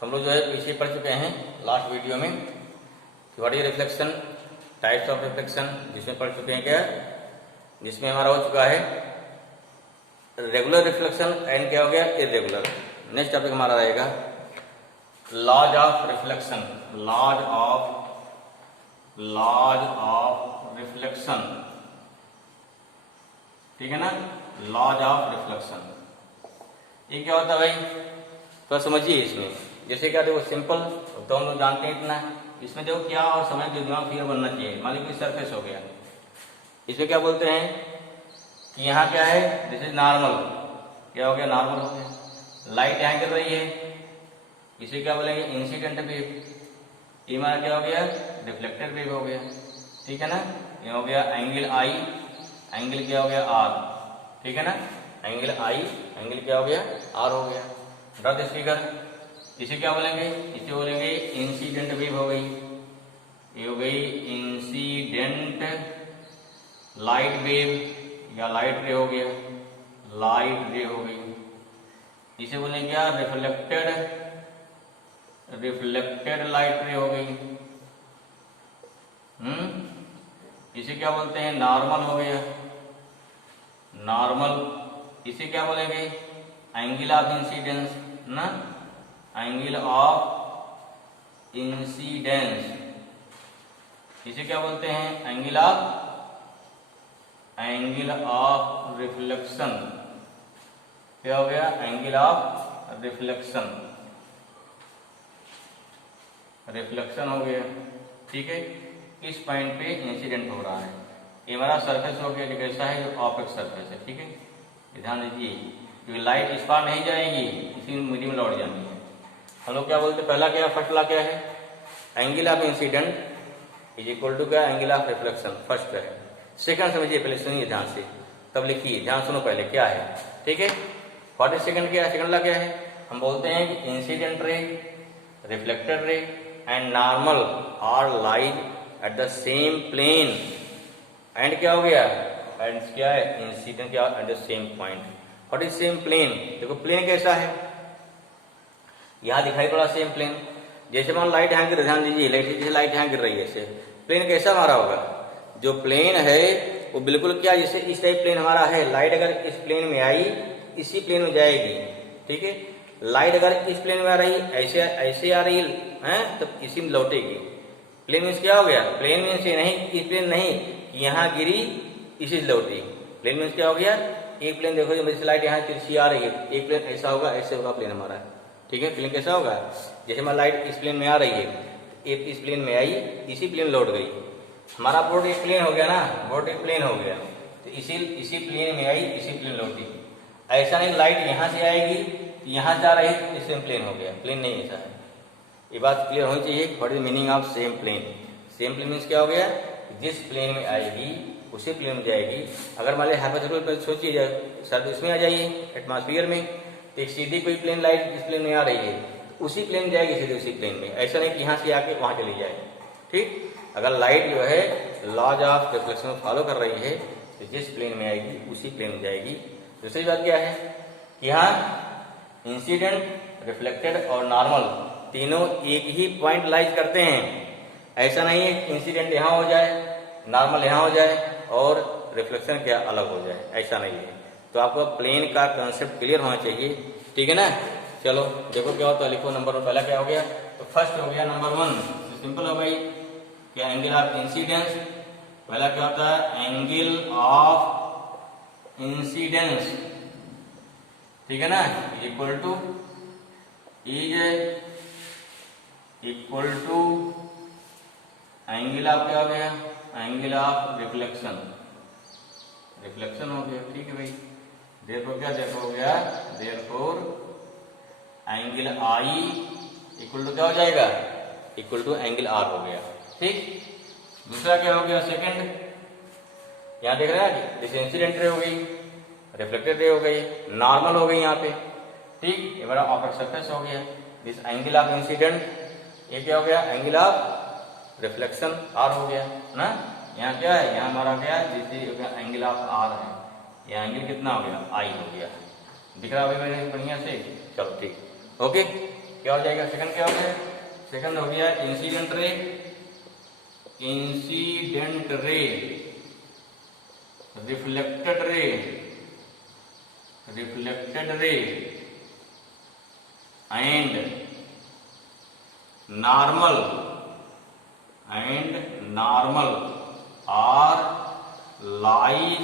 तो हम लोग जो है पीछे पढ़ चुके हैं लास्ट वीडियो में what is reflection, types of reflection, जिसमें पढ़ चुके हैं क्या, जिसमें हमारा हो चुका है रेगुलर रिफ्लेक्शन एंड क्या हो गया इरेगुलर। नेक्स्ट टॉपिक हमारा रहेगा laws of reflection, laws of reflection, ठीक है ना, लॉज ऑफ रिफ्लेक्शन। ये क्या होता है भाई, तो समझिए इसमें जैसे क्या देखो सिंपल तो हम लोग जानते हैं इतना, इसमें देखो क्या और समझ के दिमाग फिगर बनना चाहिए। मान लीजिए सरफेस हो गया, इसमें क्या बोलते हैं कि यहाँ क्या है, दिस इज नॉर्मल, क्या हो गया नॉर्मल हो गया। लाइट यहाँ गिर रही है, इसे क्या बोलेंगे इंसिडेंट वेव, ये हमारा क्या हो गया रिफ्लेक्टेड वेव हो गया, ठीक है ना। ये हो गया एंगल आई, एंगल क्या हो गया आर, ठीक है ना, एंगल आई एंगल क्या हो गया आर हो गया। ड्रॉ दिस फिगर, इसे क्या बोलेंगे, इसे बोलेंगे इंसिडेंट वेव हो गई, ये हो गई इंसिडेंट लाइट वेव या लाइट रे हो गया, लाइट रे हो गई। इसे बोलेंगे क्या रिफ्लेक्टेड लाइट रे हो गई। इसे क्या बोलते हैं नॉर्मल हो गया, नॉर्मल। इसे क्या बोलेंगे एंगल ऑफ इंसिडेंस ना, एंगल ऑफ इंसिडेंस। इसे क्या बोलते हैं एंगल ऑफ रिफ्लेक्शन, क्या हो गया एंगल ऑफ रिफ्लेक्शन, रिफ्लेक्शन हो गया, ठीक है। इस पॉइंट पे इंसिडेंट हो रहा है, ये हमारा सरफेस हो गया जो कैसा है जो ऑपेक सरफेस है, ठीक है। ध्यान दीजिए क्योंकि लाइट इस पार नहीं जाएगी, इसी मीडियम में लौट जानी है। हम लोग क्या बोलते हैं पहला क्या फर्स्ट ला क्या है angle of incidence is equal to क्या एंगल ऑफ रिफ्लेक्शन, फर्स्ट है। सेकंड समझिए पहले, सुनिए ध्यान से तब लिखिए, ध्यान सुनो पहले क्या है, ठीक है। व्हाट इज सेकंड क्या है, सेकंड ला क्या है, हम बोलते हैं कि incident ray, reflected ray and normal are lies at the same plane and क्या हो गया एंड क्या है इंसिडेंट क्या at the same point. What is same plane, देखो प्लेन कैसा है, यहाँ दिखाई पड़ा सेम प्लेन। जैसे मान लाइट यहाँ गिर, ध्यान दीजिए लाइट यहाँ गिर रही है, ऐसे प्लेन कैसा हमारा होगा, जो प्लेन है वो बिल्कुल क्या जैसे इस टाइप प्लेन हमारा है। लाइट अगर इस प्लेन में आई इसी प्लेन में जाएगी, ठीक है। लाइट अगर इस प्लेन में आ रही ऐसे ऐसे आ रही है तो इसी में लौटेगी। प्लेन मीन्स क्या हो गया, प्लेन मीन्स ये नहीं इस प्लेन नहीं यहाँ गिरी इसी से लौटी। प्लेन मीन्स क्या हो गया, एक प्लेन देखो जैसे लाइट यहाँ तिरछी आ रही है, एक प्लेन ऐसा होगा, ऐसे होगा प्लेन हमारा, ठीक है। प्लेन कैसा होगा, जैसे हमारी लाइट इस प्लेन में आ रही है, एक इस प्लेन में आई इसी प्लेन लौट गई, हमारा बोर्ड एक प्लेन हो गया ना, बोर्ड एक प्लेन हो गया तो इसी प्लेन में आई इसी प्लेन लौटी। ऐसा नहीं लाइट यहाँ से आएगी यहाँ जा रही इस प्लेन हो गया, प्लेन नहीं ऐसा है। ये बात क्लियर होनी चाहिए। What is meaning of same plane, same plane means क्या हो गया, जिस प्लेन में आएगी उसी प्लेन में जाएगी। अगर मान लीजिए हाइपोथेटिकल पर सोचिए सर इसमें आ जाइए एटमॉस्फेयर में, तो एक सीधी कोई प्लेन लाइट इस प्लेन में आ रही है तो उसी प्लेन में जाएगी सीधे उसी प्लेन में, ऐसा नहीं कि यहाँ से आके वहां चली जाए, ठीक। अगर लाइट जो है लॉज ऑफ रिफ्लेक्शन फॉलो कर रही है तो जिस प्लेन में आएगी उसी प्लेन में जाएगी। दूसरी बात क्या है कि यहाँ इंसिडेंट, रिफ्लेक्टेड और नॉर्मल तीनों एक ही पॉइंट लाइज करते हैं। ऐसा नहीं है इंसिडेंट यहाँ हो जाए, नॉर्मल यहाँ हो जाए और रिफ्लेक्शन क्या अलग हो जाए, ऐसा नहीं है। तो आपको प्लेन का कॉन्सेप्ट क्लियर होना चाहिए, ठीक है ना। चलो देखो क्या होता है, लिखो नंबर वन पहला क्या हो गया, तो फर्स्ट हो गया नंबर वन, सिंपल हो गई क्या एंगल ऑफ इंसिडेंस। पहला क्या होता है एंगल ऑफ इंसिडेंस, ठीक है ना, इक्वल टू एंगल ऑफ क्या हो गया एंगल ऑफ रिफ्लेक्शन, रिफ्लेक्शन हो गया, ठीक है भाई। देयरफॉर क्या देखो हो गया, therefore angle i equal to क्या हो जाएगा, इक्वल टू एंगल आर हो गया, ठीक। दूसरा क्या हो गया सेकंड, यहाँ देख रहे हैं जैसे इंसिडेंट रे हो गई, रिफ्लेक्टेड रे हो गई, नॉर्मल हो गई यहाँ पे, ठीक। ये मेरा ऑपेक सरफेस हो गया। दिस एंगल ऑफ इंसिडेंट, ये क्या हो गया एंगल ऑफ रिफ्लेक्शन आर हो गया ना। यहाँ क्या है, यहाँ हमारा क्या है जैसे एंगल ऑफ आर है, यहाँ एंगल कितना हो गया आई हो गया, दिख रहा है अभी मेरे बढ़िया से, चलो ठीक ओके। क्या हो जाएगा? सेकंड क्या हो गया? सेकंड हो गया incident ray, incident ray, reflected ray, reflected ray and normal, are lies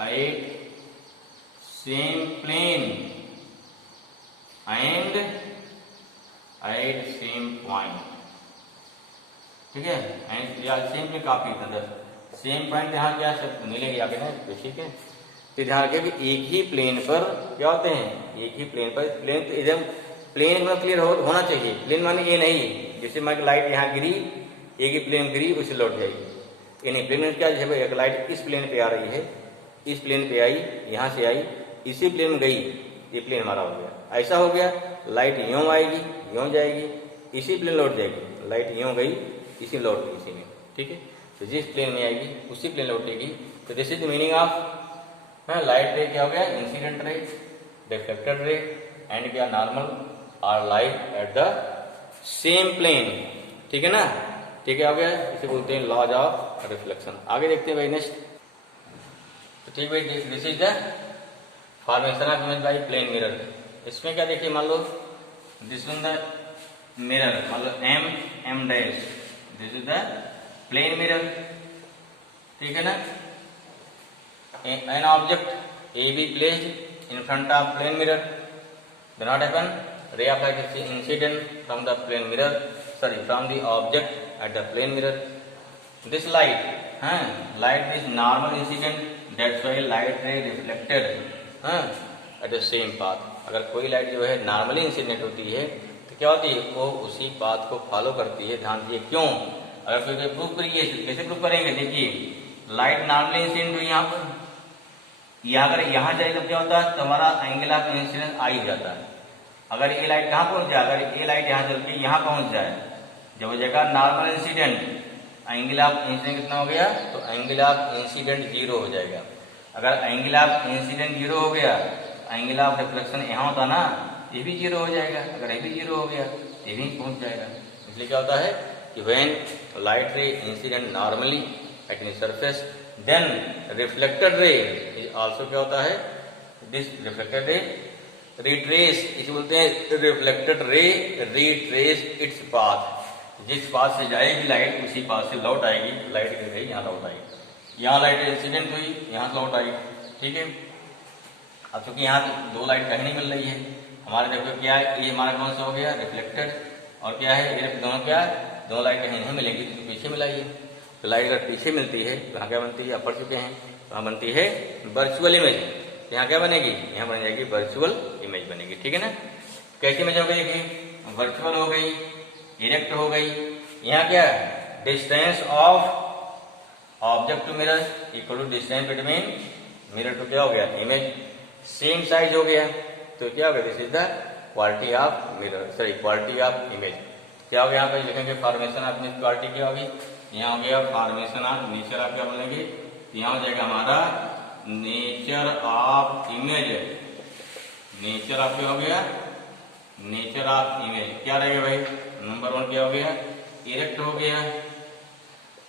at same plane and at same point. ठीक है, एंड या सेम में काफी अंदर सेम पॉइंट यहाँ क्या सब मिलेगी आगे ना, तो ठीक है। तो ध्यान रखिए कि एक ही प्लेन पर क्या होते हैं, एक ही प्लेन पर, प्लेन तो एकदम प्लेन एकदम क्लियर होना चाहिए। प्लेन माने ये नहीं जैसे मान लाइट यहाँ गिरी, एक ही प्लेन गिरी उसे लौट जाएगी, ये नहीं। प्लेन में क्या जैसे एक लाइट इस प्लेन पे आ रही है, इस प्लेन पे आई, यहाँ से आई, इसी प्लेन में गई, ये प्लेन हमारा हो गया। ऐसा हो गया लाइट यूं आएगी, यूं जाएगी, इसी प्लेन लौट जाएगी, लाइट यूं गई, इसी लौट गई इसी में। ठीक है, तो जिस प्लेन में आएगी उसी प्लेन लौटेगी। तो this is the meaning of light रे। क्या हो गया? Incident ray, reflected ray and क्या normal are light at the same plane. ठीक है ना, ठीक है, हो गया। इसे बोलते हैं लॉज ऑफ रिफ्लेक्शन। आगे देखते हैं भाई नेक्स्ट। तो ठीक भाई, this is the formation of image by plane mirror. इसमें क्या देखिए, मान लो दिस इज द मिरर, मान लो M dash, this is the plane mirror. ठीक है ना, an object AB placed in front of plane mirror, do not happen, ray of light is incident from the plane mirror, from the object at the plane mirror. This light, light is normal incident, that's why light ray reflected at the same path. अगर कोई light जो है normally incident होती है तो क्या होती है, वो उसी पाथ को फॉलो करती है। ध्यान दिए क्यों? अगर कोई प्रूफ करिए, कैसे प्रूफ करेंगे? देखिए, लाइट नॉर्मली इंसिडेंट हुई यहाँ पर, या अगर यहाँ जाएगा क्या होता है, तुम्हारा एंगल ऑफ इंसिडेंस आ ही जाता है। अगर ये लाइट कहाँ पहुंच जाए, अगर ये लाइट यहाँ चल के यहाँ पहुंच जाए, जब हो जाएगा normal incident, angle of incident कितना हो गया, तो एंगल ऑफ इंसिडेंट 0 हो जाएगा। अगर एंगल ऑफ इंसिडेंट 0 हो गया, एंगल ऑफ रिफ्लेक्शन यहाँ होता ना, ये भी 0 हो जाएगा। अगर ये भी 0 हो गया, ये भी पहुंच जाएगा। इसलिए क्या होता है कि when light ray incident normally at the surface, then reflected ray is also क्या होता है, दिस रिफ्लेक्टेड रे रिट्रेस, इसे बोलते हैं reflected ray retrace its path. जिस पाथ से जाएगी लाइट उसी पाथ से लौट आएगी। लाइट गिर गई, यहाँ लौट आएगी, यहाँ लाइट इंसिडेंट हुई, यहाँ लौट आई। ठीक है, अब चूंकि यहाँ दो लाइट कहीं नहीं मिल रही है, हमारे देखो क्या है, ये हमारा कौन सा हो गया, रिफ्लेक्टेड, और क्या है, ये दोनों क्या है, दोनों लाइट कहीं नहीं मिलेंगी, तो पीछे मिलाइए। तो लाइट अगर पीछे मिलती है तो यहाँ क्या बनती है, आप पढ़ चुके हैं, वहाँ बनती है वर्चुअल इमेज। यहाँ क्या बनेगी, यहाँ बन जाएगी वर्चुअल इमेज बनेगी। ठीक है ना, कैसी इमेज हो गई, देखिए वर्चुअल हो गई, इरेक्ट हो गई। यहाँ क्या है, distance of object to mirror equal to distance between mirror to क्या हो गया, इमेज। सेम साइज हो गया, तो क्या हो गया, this is the quality of mirror, sorry quality of image. क्या हो गया, यहाँ पे लिखेंगे फॉर्मेशन ऑफ इमेज क्वालिटी क्या होगी, यहाँ हो गया फॉर्मेशन ऑफ नेचर ऑफ, क्या बोलेंगे, यहाँ हो जाएगा हमारा nature of image. Nature of क्या हो गया, नेचर ऑफ इमेज क्या रहेगा भाई, नंबर 1 क्या हो गया, इरेक्ट हो गया,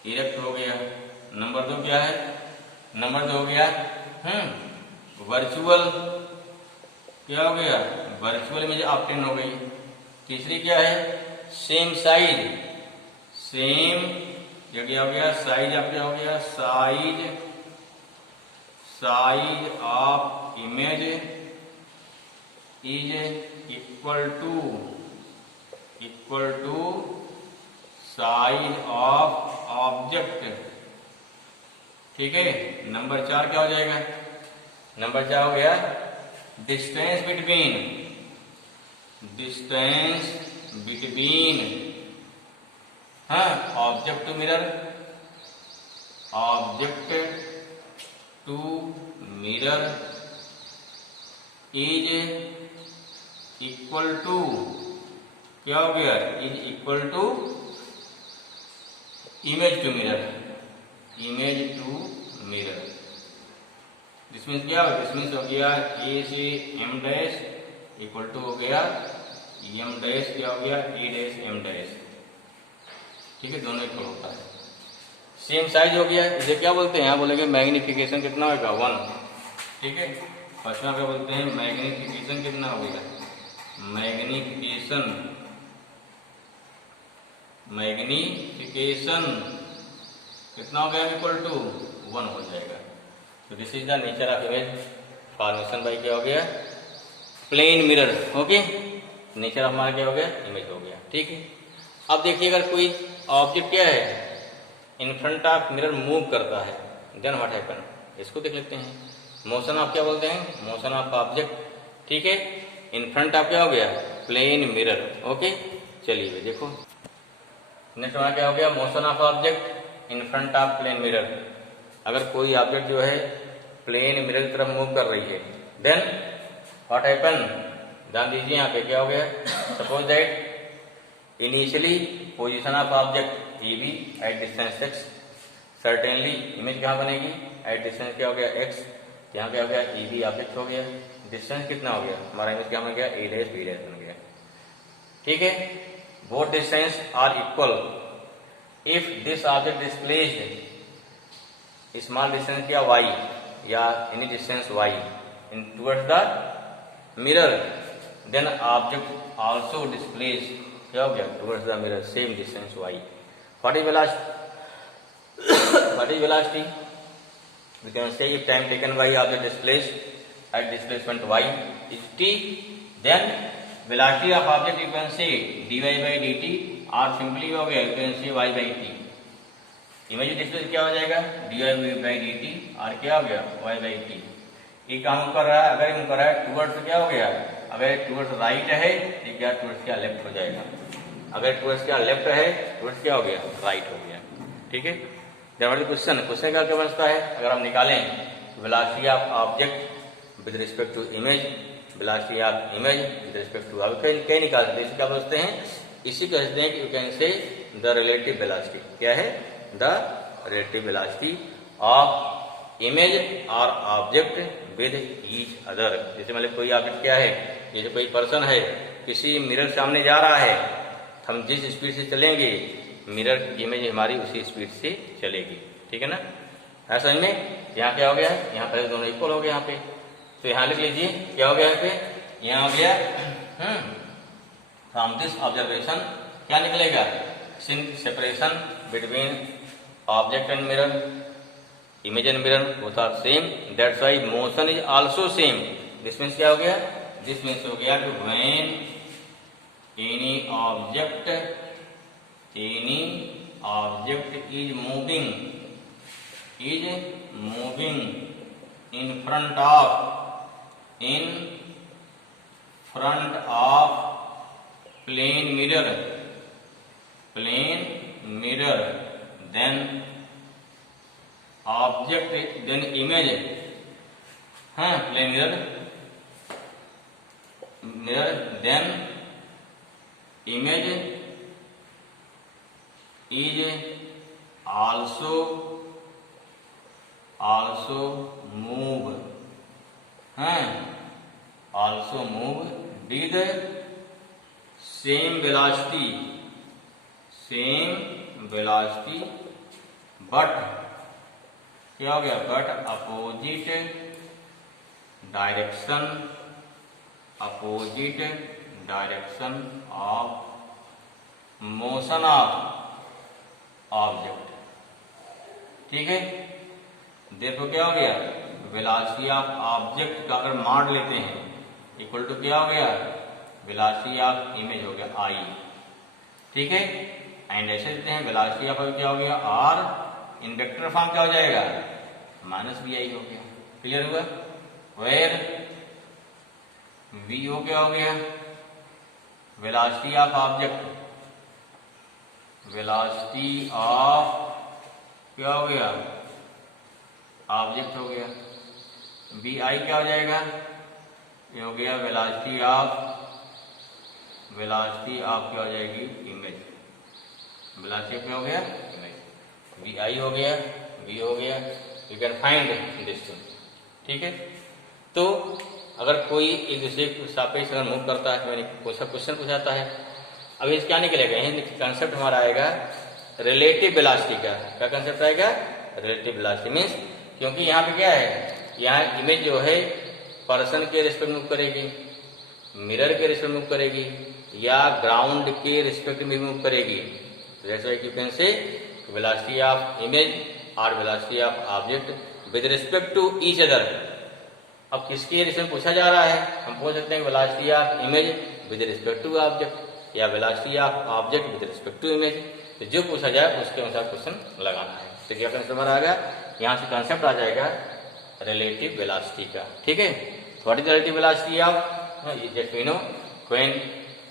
इरेक्ट हो गया। नंबर 2 क्या है, नंबर 2 हो गया वर्चुअल, क्या हो गया, वर्चुअल इमेज ऑब्टेन हो गई। तीसरी क्या है, सेम साइज, सेम, ये क्या हो गया, साइज ऑफ क्या हो गया, size, size of image is equal to size of object. ठीक है, नंबर 4 क्या हो जाएगा, नंबर 4 हो गया distance between, distance between object to mirror, object to mirror is equal to, क्या हो गया, is equal to image to mirror, image to mirror. This means क्या हो, दिस मीन्स हो गया ए से एम डैश इक्वल टू हो गया एम डैश क्या हो गया ए डैश एम डैश, ठीक है, दोनों इक्वल होता है। सेम साइज हो गया, इसे क्या बोलते हैं, यहाँ बोलेंगे मैग्निफिकेशन कितना होगा 1, ठीक है। फर्स्ट में क्या बोलते हैं मैग्निफिकेशन कितना हो गया, मैग्निफिकेशन कितना हो गया इक्वल टू 1 हो जाएगा। तो this is the nature of image formation by क्या हो गया plane mirror, okay. Nature of हमारा क्या हो गया इमेज हो गया, ठीक है। अब देखिए अगर कोई ऑब्जेक्ट क्या है इन फ्रंट ऑफ मिरर मूव करता है, देन व्हाट हैपन, इसको देख लेते हैं। मोशन ऑफ क्या बोलते हैं, मोशन ऑफ ऑब्जेक्ट, ठीक है। इन फ्रंट ऑफ क्या हो गया प्लेन मिरर, ओके। चलिए देखो नेक्स्ट हमारा क्या हो गया motion of object in front of plane mirror. अगर कोई ऑब्जेक्ट जो है प्लेन मिरर की तरफ मूव कर रही है, देन व्हाट हैपन, ध्यान दीजिए यहाँ पे क्या हो गया, suppose that initially position of object A B at distance X, certainly image कहाँ बनेगी एट डिस्टेंस क्या हो गया एक्स, यहाँ पे हो गया ए बी ऑब्जेक्ट हो गया, डिस्टेंस कितना हो गया हमारा इमेज क्या बन गया ए डैश बी डैश बन गया, ठीक है। Both distance are equal if this object is placed small distance क्या y या any distance y in towards the mirror, then object also displace क्या हो गया towards the mirror same distance y। What is velocity, we can say if time taken by object displaced at displacement y is t, then velocity of object you can say dy by dt or simply हो गया you can say y by t। Image displace क्या हो जाएगा dy by dt और क्या हो गया y by t। ये काम कर रहा है, अगर हम कर रहा है टुवर्ड्स क्या हो गया, अगर टुवर्ड्स राइट है तो क्या टुवर्ड्स क्या लेफ्ट हो जाएगा, अगर टुवर्ड्स क्या लेफ्ट है टुवर्ड्स क्या हो गया राइट हो गया, ठीक है। क्वेश्चन क्या क्या बनता है, अगर हम निकालें velocity of object with respect to image, velocity of image with respect to object, क्या निकाल सकते हैं, इसे क्या बोलते हैं, इसी को कहते हैं कि यू कैन से द रिलेटिव वेलोसिटी, क्या है the relative velocity of image और ऑब्जेक्ट विद ईच अदर। जैसे मतलब कोई ऑब्जेक्ट क्या है, जैसे कोई पर्सन है किसी मिरर सामने जा रहा है, हम जिस स्पीड से चलेंगे मिरर की इमेज हमारी उसी स्पीड से चलेगी, ठीक है ना। है समझ में, यहाँ क्या हो गया, यहाँ पर दोनों इक्वल हो गए यहाँ पे, तो यहाँ लिख लीजिए क्या हो गया यहाँ पे, यहाँ हो गया फ्रॉम दिस ऑब्जर्वेशन क्या निकलेगा, separation between object and mirror, image and mirror both are same, that's why motion is also same. This means क्या हो गया, दिस मीन्स हो गया to when any object is moving in front of plane mirror, then image plane mirror, then image is also move with same velocity but क्या हो गया, but opposite direction of motion of object, ठीक है। देखो क्या हो गया velocity of object का अगर मॉड लेते हैं इक्वल टू क्या हो गया वेलोसिटी ऑफ इमेज हो गया आई, ठीक है। एंड ऐसे देते हैं वेलोसिटी ऑफ क्या हो गया आर, इन वेक्टर फॉर्म क्या हो जाएगा माइनस वी आई हो गया, क्लियर हुआ। वेयर वी ओ क्या हो गया velocity of object, velocity of क्या हो गया ऑब्जेक्ट हो गया, बी आई क्या हो जाएगा ये हो गया वेलोसिटी ऑफ क्या हो जाएगी इमेज, वेलोसिटी क्या हो गया इमेज, बी आई हो गया वी हो गया, you can find this thing, ठीक है। तो अगर कोई एक दूसरे के सापेक्ष अगर मूव करता है, मैंने क्वेश्चन पूछाता है, अब इस क्या निकलेगा, यही कंसेप्ट हमारा आएगा रिलेटिव वेलोसिटी का। क्या कंसेप्ट आएगा, रिलेटिव वेलोसिटी मीन्स, क्योंकि यहाँ पे क्या है, यहाँ इमेज जो है पर्सन के रिस्पेक्ट मूव करेगी, मिरर के रिस्पेक्ट मूव करेगी, या ग्राउंड के रिस्पेक्ट में मूव करेगी। That's why you can say velocity of image और velocity of object with respect to each other. अब किसके रिस्पेक्ट पूछा जा रहा है, हम पूछ सकते हैं velocity of image with respect to object या velocity of object with respect to image. तो जो पूछा जाए उसके अनुसार क्वेश्चन लगाना है। तो क्या कंसेप्ट आ गया, यहाँ से कंसेप्ट आ जाएगा रिलेटिव वेलोसिटी का। ठीक है, what is relative velocity of, just we know when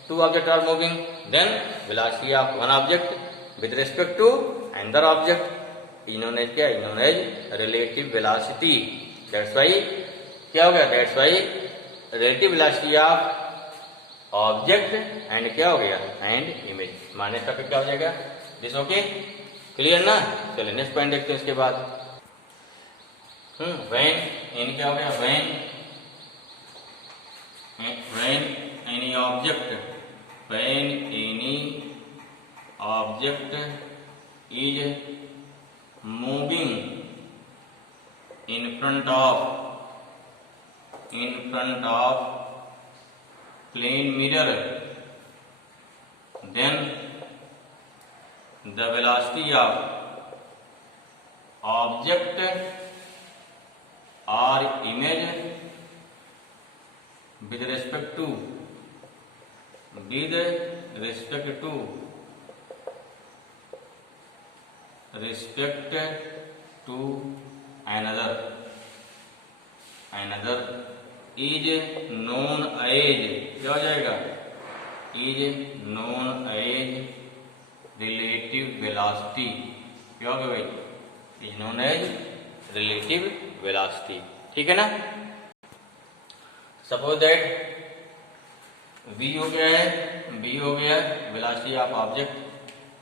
two object are moving then velocity of one object with respect to another object is known as क्या, is known as relative velocity. That's why क्या हो गया, that's why relative velocity of object and क्या हो गया, and image. Minus topic क्या हो जाएगा, दिस ओके, क्लियर ना। चलिए नेक्स्ट पॉइंट देखते हैं उसके बाद। व्हेन इन क्या हो गया, when any object, when any object is moving in front of plane mirror, then the velocity of object or image with respect to another is known as, क्या हो जाएगा, is known as relative velocity. क्या होगा भाई, is known as relative velocity. ठीक है ना। Suppose that v हो गया है, v हो गया वेलोसिटी ऑफ ऑब्जेक्ट,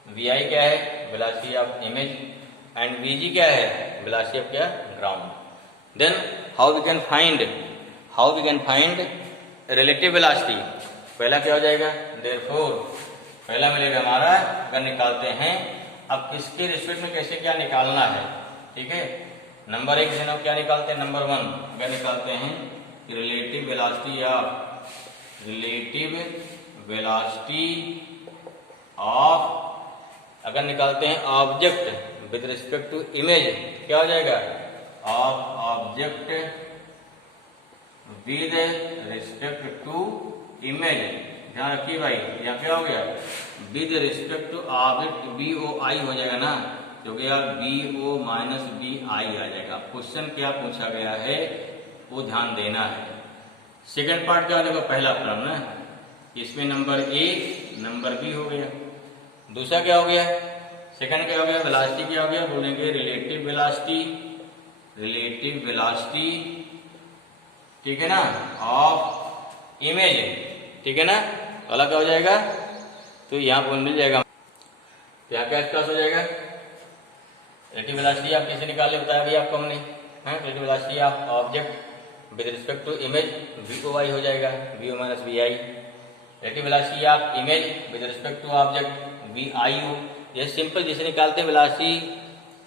vi क्या है velocity of image, and vg क्या है वेलोसिटी ऑफ क्या, ground. Then how we can find relative velocity. पहला क्या हो जाएगा, देयरफॉर पहला मिलेगा हमारा, अगर निकालते हैं, अब किसके रिस्पेक्ट में कैसे क्या निकालना है। ठीक है, नंबर एक से क्या निकालते हैं, नंबर वन अगर निकालते हैं रिलेटिव वेलोसिटी ऑफ, अगर निकालते हैं object with respect to image, क्या हो जाएगा, of object with respect to image. ध्यान रखिए भाई, यहाँ क्या हो गया, with respect to object BOI हो जाएगा ना, जो गया BO माइनस BI आ जाएगा। क्वेश्चन क्या पूछा गया है वो ध्यान देना है। सेकंड पार्ट क्या हो जाएगा, पहला फॉर्म ना, इसमें नंबर A नंबर B हो गया। दूसरा क्या हो गया, सेकंड क्या हो गया, वेलोसिटी क्या हो गया, बोलेंगे रिलेटिव वेलोसिटी, ठीक है ना, ऑफ इमेज। ठीक है ना, वाला क्या हो जाएगा, तो यहाँ पर मिल जाएगा, यहाँ क्या स्क्रॉस हो जाएगा, रिलेटिव वेलोसिटी आप कैसे निकाले बताया भी आपको हमने, relative velocity of object with respect to image VOI हो जाएगा, VO minus VI। Relative velocity of image with respect to object VIO। ये सिंपल जैसे निकालते हैं वेलोसिटी,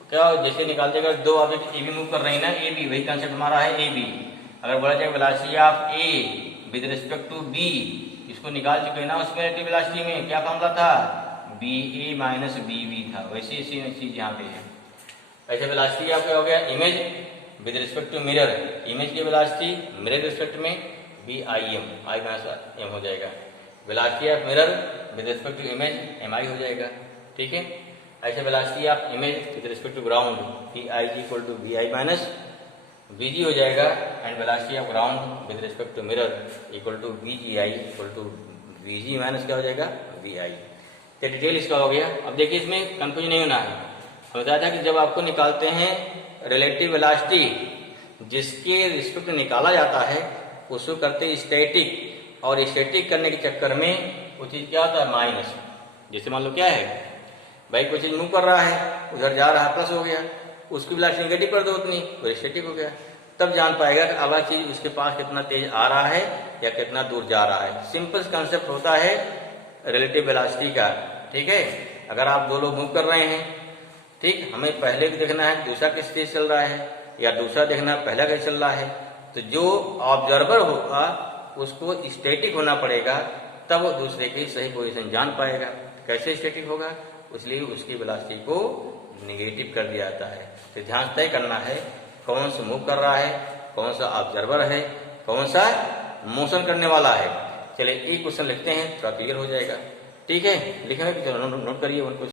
क्या जैसे निकालते हैं, अगर दो ऑब्जेक्ट AB मूव कर रहे हैं ना, AB वही कंसेप्ट हमारा है AB। अगर बोला जाए velocity of A with respect to B, इसको निकाल चुके हैं ना, उसमें रिलेटिव वेलोसिटी में क्या फॉर्मूला था, BA माइनस BB था। वैसे इसी चीज यहाँ पे है। ऐसे वेलोसिटी आपका हो गया image with respect to mirror, image की वेलोसिटी मिरर रिस्पेक्ट में BIM, I माइनस M हो जाएगा। Velocity of mirror with respect to image MI हो जाएगा। ठीक है, ऐसे velocity of image with respect to ground PI equal to BI minus VG हो जाएगा, and velocity of ground with respect to mirror equal to VGI equal to VG minus क्या हो जाएगा, VI। तो डिटेल इसका हो गया। अब देखिए इसमें कंफ्यूज नहीं होना है। बताया था कि जब आपको निकालते हैं रिलेटिव वेलोसिटी, जिसके रिस्पेक्ट निकाला जाता है उसको करते स्टैटिक, और स्टैटिक करने के चक्कर में वो चीज क्या होता है, माइनस। जैसे मान लो क्या है भाई, कोई चीज मूव कर रहा है, उधर जा रहा है, प्लस हो गया, उसकी वेलोसिटी नेगेटिव कर दो उतनी, वो स्टैटिक हो गया। तब जान पाएगा कि अगला चीज उसके पास कितना तेज आ रहा है या कितना दूर जा रहा है। सिंपल कंसेप्ट होता है रिलेटिव वेलोसिटी का, ठीक है। अगर आप दो लोग मूव कर रहे हैं, ठीक, हमें पहले देखना है दूसरा किस तेज चल रहा है, या दूसरा देखना है पहला कैसे चल रहा है। तो जो ऑब्जर्वर होगा उसको स्टैटिक होना पड़ेगा, तब वो दूसरे की सही पोजीशन जान पाएगा। कैसे स्टैटिक होगा, इसलिए उसकी वेलोसिटी को निगेटिव कर दिया जाता है। तो ध्यान तय करना है कौन सा मूव कर रहा है, कौन सा ऑब्जर्वर है, कौन सा मोशन करने वाला है। चलिए एक क्वेश्चन लिखते हैं, थोड़ा क्लियर हो जाएगा, ठीक है। लिखने की चलो नोट करिए उनको।